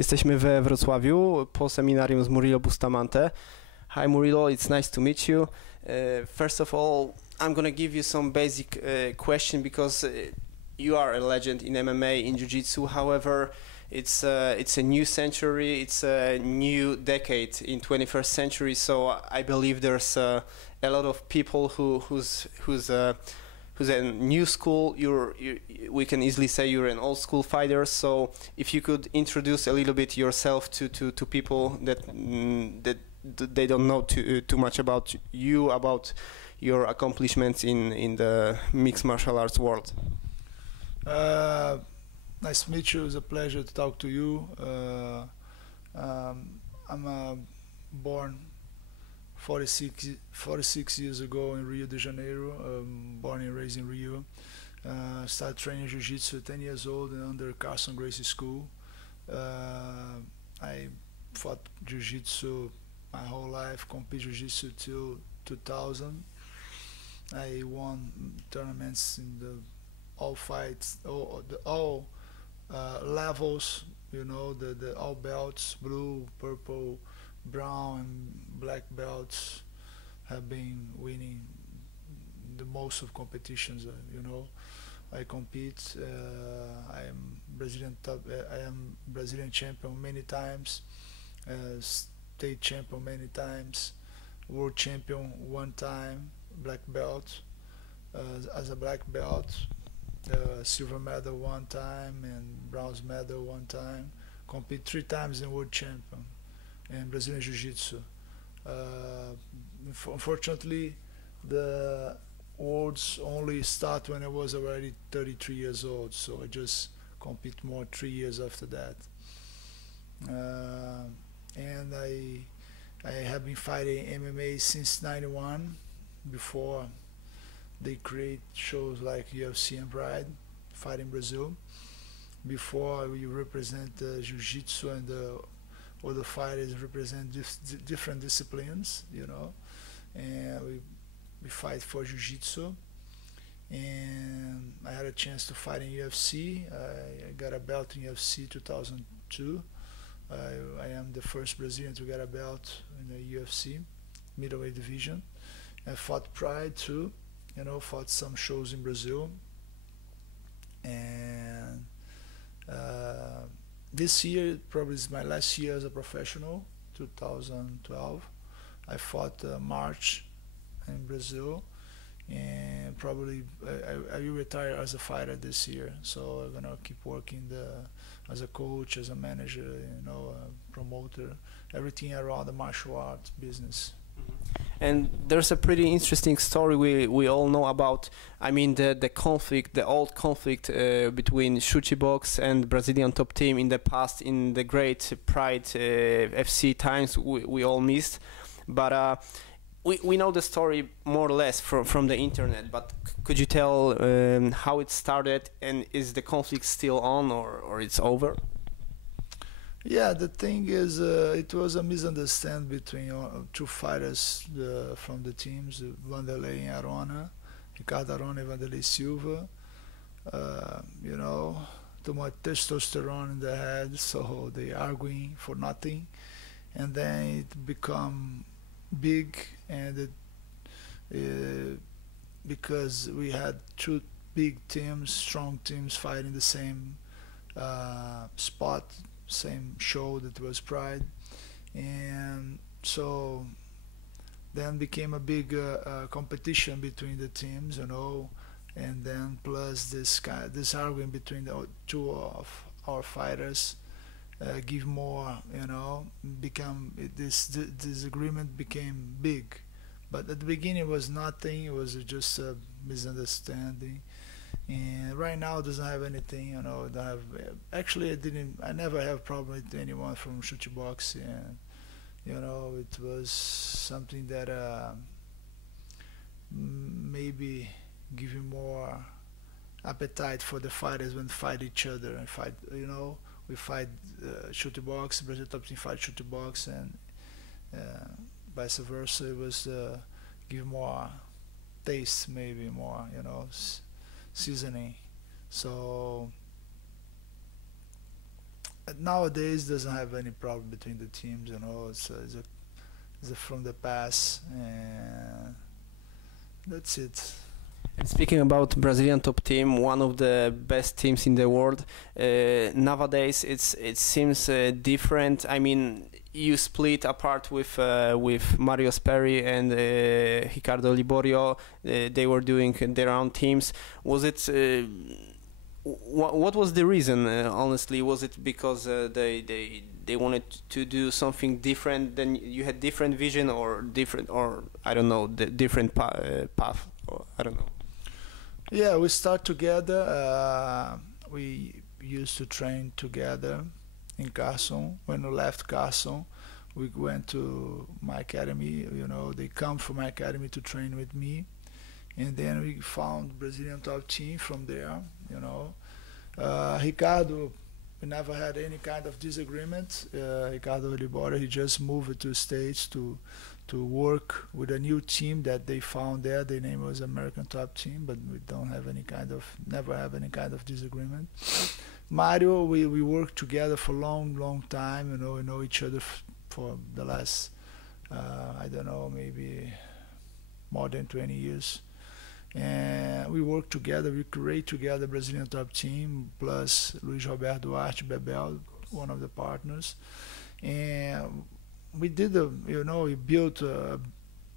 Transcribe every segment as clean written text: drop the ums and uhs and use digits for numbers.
Jesteśmy we Wrocławiu po seminarium z Murilo Bustamante. Hi Murilo, it's nice to meet you. First of all, I'm gonna give you some basic question because you are a legend in MMA, in Jiu-Jitsu. However, it's a new century, it's a new decade in 21st century. So I believe there's a lot of people who's a new school. We can easily say you're an old school fighter. So if you could introduce a little bit yourself to people that they don't know too much about you, about your accomplishments in the mixed martial arts world. Nice to meet you. It's a pleasure to talk to you. I'm born 46 years ago in Rio de Janeiro, born and raised in Rio. Started training Jiu-Jitsu at 10 years old under Carson Gracie School. I fought Jiu-Jitsu my whole life, compete Jiu-Jitsu till 2000. I won tournaments in all fights, all levels, you know, the all belts, blue, purple, brown and black belts. Have been winning the most of competitions, you know. I compete. I am Brazilian champion many times, state champion many times, world champion one time, black belt, as a black belt, silver medal one time and bronze medal one time. Compete 3 times in world champion and Brazilian Jiu-Jitsu. Unfortunately, the worlds only start when I was already 33 years old, so I just compete more 3 years after that. And I have been fighting MMA since '91, before they create shows like UFC and Pride, fight in Brazil. Before we represent Jiu-Jitsu and all the fighters represent different disciplines, you know, and we fight for Jiu-Jitsu. And I had a chance to fight in UFC. I got a belt in UFC 2002. I am the first Brazilian to get a belt in the UFC middleweight division. I fought Pride too, you know, fought some shows in Brazil. And this year probably is my last year as a professional, 2012. I fought March in Brazil, and probably I will retire as a fighter this year. So I'm gonna keep working as a coach, as a manager, you know, a promoter, everything around the martial arts business. And there's a pretty interesting story we all know about. I mean, the conflict, the old conflict between Chute Box and Brazilian top team in the past, in the great Pride FC times we all missed. But we know the story more or less from the internet. But could you tell how it started, and is the conflict still on, or it's over? Yeah, the thing is, it was a misunderstanding between 2 fighters from the teams, Vanderlei and Arona, Ricardo Arona and Vanderlei Silva. You know, too much testosterone in the head, so they arguing for nothing, and then it become big, and because we had 2 big teams, strong teams fighting the same spot, same show that was Pride, and so then became a big competition between the teams, you know, and then plus this argument between the 2 of our fighters give more, you know, this agreement became big, but at the beginning it was nothing. It was just a misunderstanding. And right now it doesn't have anything, you know. Actually, I never have problem with anyone from Chute Box, and you know, it was something that maybe give you more appetite for the fighters when fight each other and fight, you know. We fight Chute Box, Brazil top team fight Chute Box, and vice versa. It was give more taste, maybe more, you know, seasoning. So nowadays doesn't have any problem between the teams. You know, it's a from the past, and that's it. And speaking about Brazilian top team, one of the best teams in the world, nowadays it seems different. I mean, you split apart with Mario Sperry and Ricardo Liborio. They were doing their own teams. Was it? What was the reason? Honestly, was it because they wanted to do something different? Then you had different vision or different, or I don't know, the different path. Or I don't know. Yeah, we start together. We used to train together in Carson. When we left Carson, we went to my academy. You know, they come from my academy to train with me, and then we found Brazilian top team from there. You know, Ricardo, we never had any kind of disagreement. Ricardo Liborio, he just moved to States to work with a new team that they found there. The name was American Top Team, but we don't have never have any kind of disagreement. Mario, we worked together for long time. You know, we know each other for the last, I don't know, maybe more than 20 years. And we work together, we create together Brazilian Top Team, plus Luis Roberto Duarte, Bebel, one of the partners. And we did, we built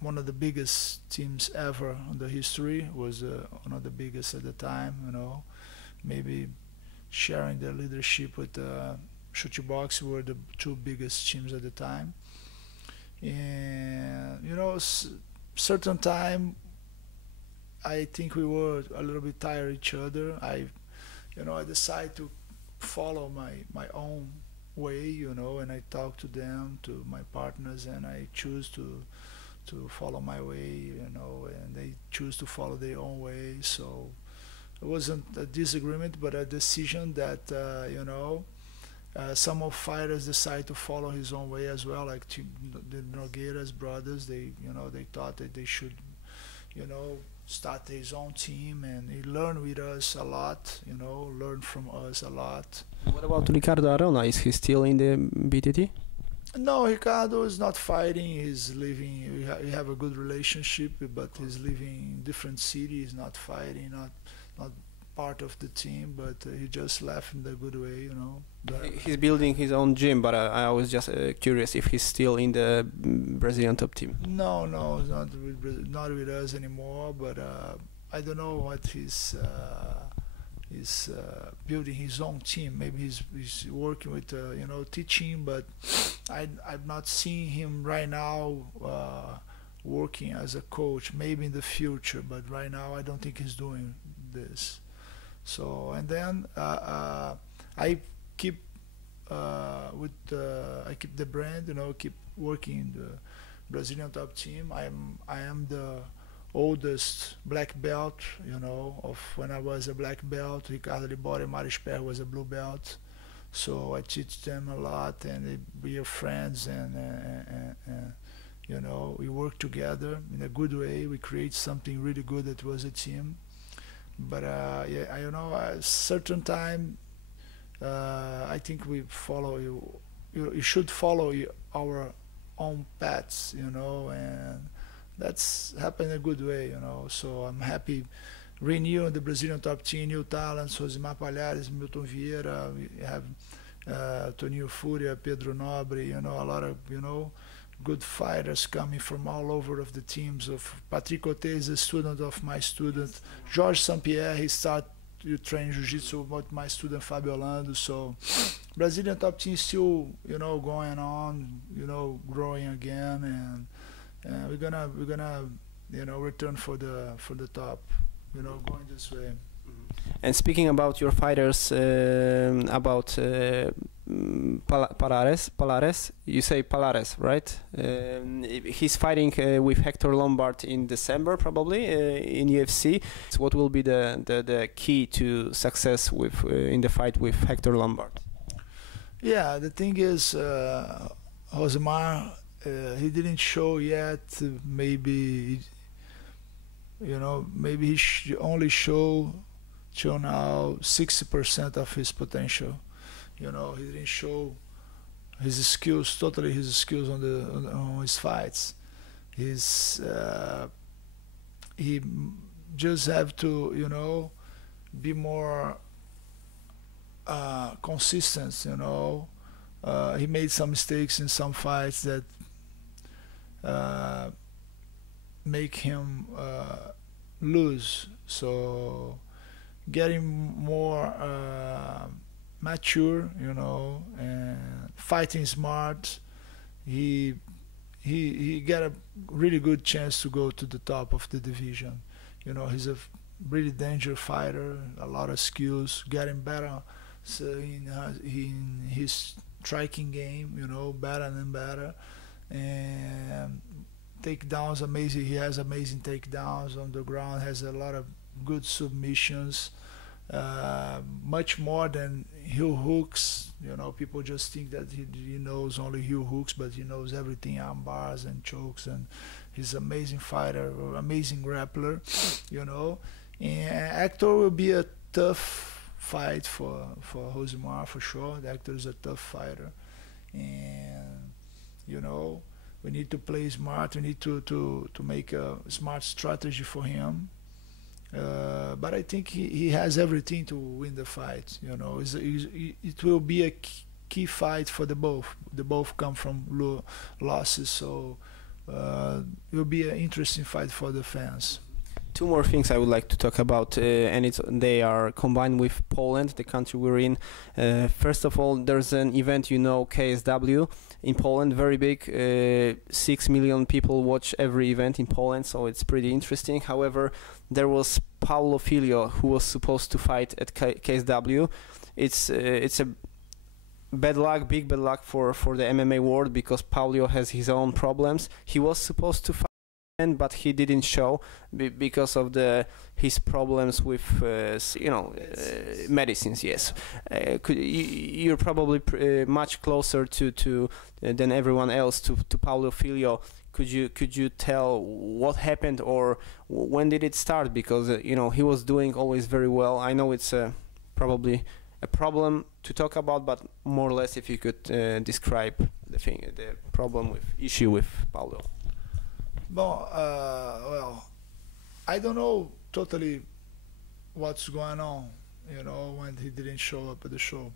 one of the biggest teams ever in the history. Was one of the biggest at the time, you know. Maybe sharing the leadership with Chute Boxe were the two biggest teams at the time. And, you know, certain time, I think we were a little bit tired of each other. I decided to follow my own way, you know, and I talk to them, to my partners, and I choose to follow my way, you know, and they choose to follow their own way. So it wasn't a disagreement, but a decision that some of fighters decide to follow his own way as well, like the Nogueira's brothers. They thought that they should, you know, start his own team, and he learned with us a lot, you know, learned from us a lot. What about Ricardo Arona? Is he still in the BTT? No, Ricardo is not fighting. He's living. We have a good relationship, but he's living in different cities, not fighting, not part of the team. But he just left in the good way, you know. He's building his own gym, but I was just curious if he's still in the Brazilian top team. No, he's not with us anymore. But I don't know what he's building his own team. Maybe he's working with teaching, but I'm not seeing him right now working as a coach. Maybe in the future, but right now I don't think he's doing this. So, and then I keep I keep the brand, you know, keep working in the Brazilian top team. I am the oldest black belt, you know, of when I was a black belt. Ricardo Liborio and Mario Sperry was a blue belt. So I teach them a lot, and we are friends, and you know, we work together in a good way. We create something really good that was a team. But yeah, I don't know, a certain time, I think we follow you should follow our own paths, you know, and that's happened in a good way, you know. So I'm happy renewing the Brazilian top team, new talents, Rousimara Palharesa, Milton Vieira, we have Toninho Fúria, Pedro Nobre, you know, a lot of, you know, good fighters coming from all over of the teams. Of Patrick Ote is a student of my student. George St. Pierre, he started to train jiu-jitsu with my student Fabio Orlando. So Brazilian top team still, you know, going on, you know, growing again, and we're gonna you know, return for the top, you know, going this way. And speaking about your fighters, about Palhares, you say Palhares, right? He's fighting with Hector Lombard in December, probably in UFC. So what will be the key to success with in the fight with Hector Lombard? Yeah, the thing is, Rousimara, he didn't show yet. Maybe, you know, maybe he only show till now 60% of his potential. You know, he didn't show his skills, totally his skills on his fights. He just have to, you know, be more consistent, you know. He made some mistakes in some fights that make him lose. So getting more mature, you know, and fighting smart. He got a really good chance to go to the top of the division. You know, he's a really dangerous fighter, a lot of skills, getting better so in his striking game, you know, better and better. And takedowns, amazing. He has amazing takedowns on the ground, has a lot of good submissions, much more than heel hooks. You know, people just think that he knows only heel hooks, but he knows everything, arm bars and chokes, and he's an amazing fighter, amazing grappler, you know. And Hector will be a tough fight for Rousimara for sure. Hector is a tough fighter, and you know, we need to play smart. We need to make a smart strategy for him. But I think he has everything to win the fight. You know, it will be a key fight for the both. The both come from losses, so it will be an interesting fight for the fans. Two more things I would like to talk about, and they are combined with Poland, the country we're in. First of all, there's an event, you know, KSW in Poland, very big. 6 million people watch every event in Poland, so it's pretty interesting. However, there was Paulo Filho who was supposed to fight at KSW. It's a bad luck, big bad luck for the MMA world, because Paulo has his own problems. He was supposed to fight, but he didn't show because of his problems with medicines. Yes, you're probably much closer to than everyone else to Paulo Filho. Could you tell what happened, or when did it start? Because you know, he was doing always very well. I know it's probably a problem to talk about, but more or less, if you could describe the issue with Paulo. Well, I don't know totally what's going on, you know, when he didn't show up at the show.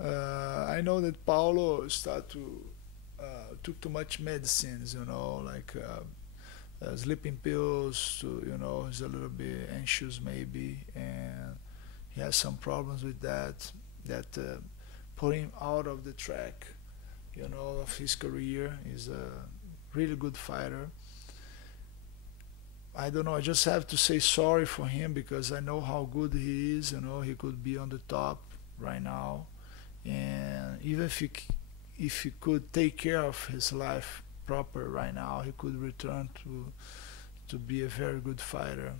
I know that Paulo took too much medicines, you know, like sleeping pills. You know, he's a little bit anxious maybe, and he has some problems with that put him out of the track, you know, of his career. He's a really good fighter. I don't know, I just have to say sorry for him, because I know how good he is. You know, he could be on the top right now, and even if he could take care of his life proper right now, he could return to be a very good fighter.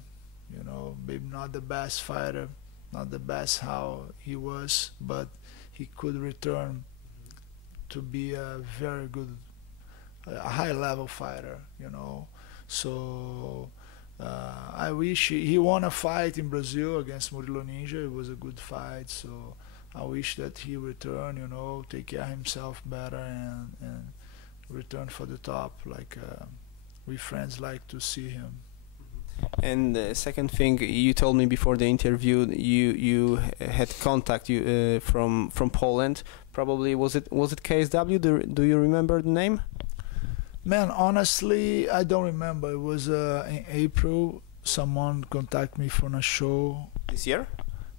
You know, maybe not the best fighter, not the best how he was, but he could return to be a very good, a high level fighter, you know. So I wish he won a fight in Brazil against Murilo Ninja. It was a good fight, so I wish that he return, you know, take care of himself better, and return for the top, like we friends like to see him. And the second thing, you told me before the interview, you had contact from Poland. Probably was it KSW? Do you remember the name? Man, honestly, I don't remember. It was in April. Someone contacted me for a show. This year?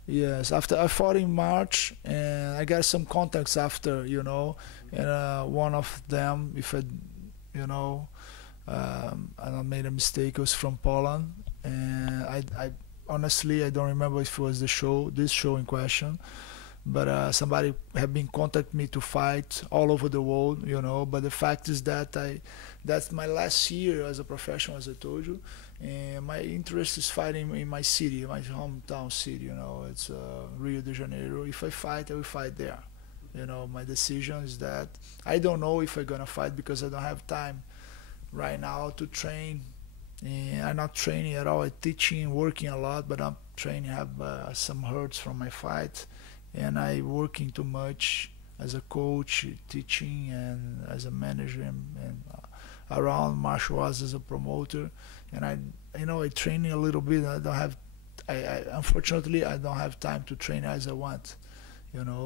Yes, after I fought in March, and I got some contacts after, you know, and one of them, if I, you know, and I made a mistake, it was from Poland, and I honestly, I don't remember if it was this show in question, but somebody had been contacting me to fight all over the world, you know. But the fact is that that's my last year as a professional, as I told you, and my interest is fighting in my city, my hometown city, you know. It's Rio de Janeiro. If I fight, I will fight there, you know. My decision is that I don't know if I'm gonna fight, because I don't have time right now to train, and I'm not training at all. I'm teaching, working a lot, but I'm training. I have some hurts from my fight, and I working too much as a coach, teaching, and as a manager, and around martial arts as a promoter. And I training a little bit. I don't have, unfortunately, I don't have time to train as I want,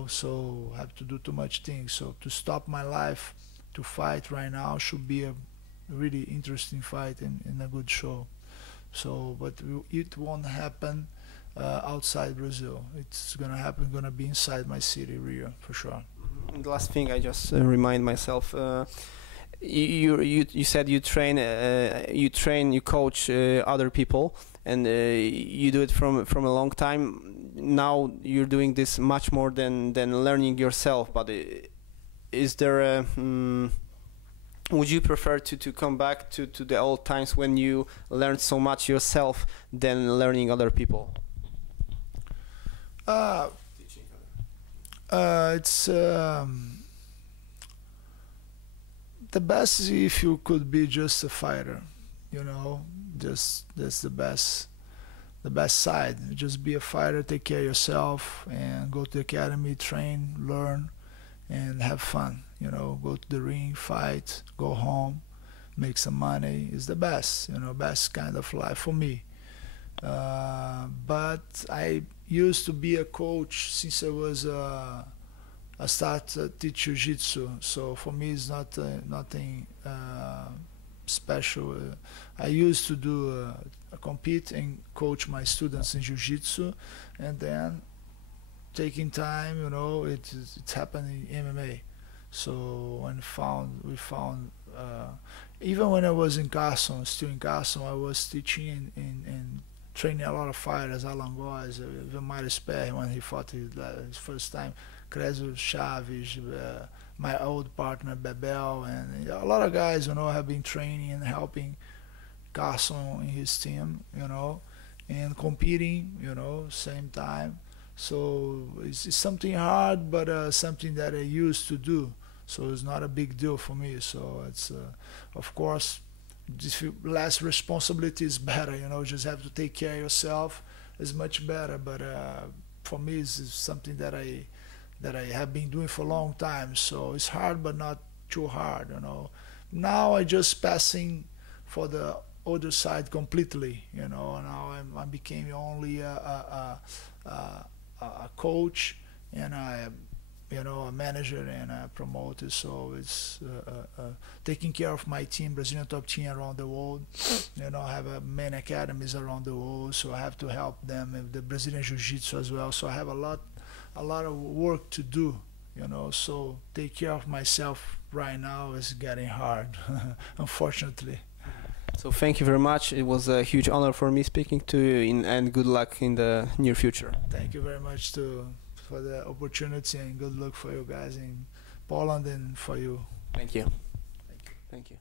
so I have to do too much things. So to stop my life to fight right now should be a really interesting fight and a good show. So, but it won't happen outside Brazil. It's gonna happen, gonna be inside my city, Rio, for sure. And the last thing I just remind myself, you said you train, you coach other people, and you do it from a long time. Now you're doing this much more than learning yourself. But is there a would you prefer to come back to the old times when you learned so much yourself than learning other people? It's the best is if you could be just a fighter, just that's the best side. Just be a fighter, take care of yourself, and go to the academy, train, learn, and have fun. Go to the ring, fight, go home, make some money is the best. Best kind of life for me. But I used to be a coach since I started to teach jiu-jitsu, so for me it's not nothing special. I used to do compete and coach my students in jiu-jitsu, and then taking time, it's happened in MMA. So when we found even when I was in Carson, still in Carson, I was teaching and training a lot of fighters, Alan Góes, even Mário Sperry when he fought his first time, Cresio Chaves, my old partner Bebel, and a lot of guys, have been training and helping Carson in his team, and competing, same time. So it's something hard, but something that I used to do. So it's not a big deal for me. So it's, of course, less responsibility is better. Just have to take care of yourself is much better. But for me, it's something that I have been doing for a long time. So it's hard, but not too hard. Now I just passing for the other side completely. Now I became only a coach and a manager and a promoter. So it's taking care of my team, Brazilian top team around the world. I have many academies around the world, so I have to help them with the Brazilian Jiu-Jitsu as well. So I have a lot of work to do. So take care of myself right now is getting hard, unfortunately. So thank you very much. It was a huge honor for me speaking to you, and good luck in the near future. Thank you very much for the opportunity, and good luck for you guys in Poland and for you. Thank you. Thank you.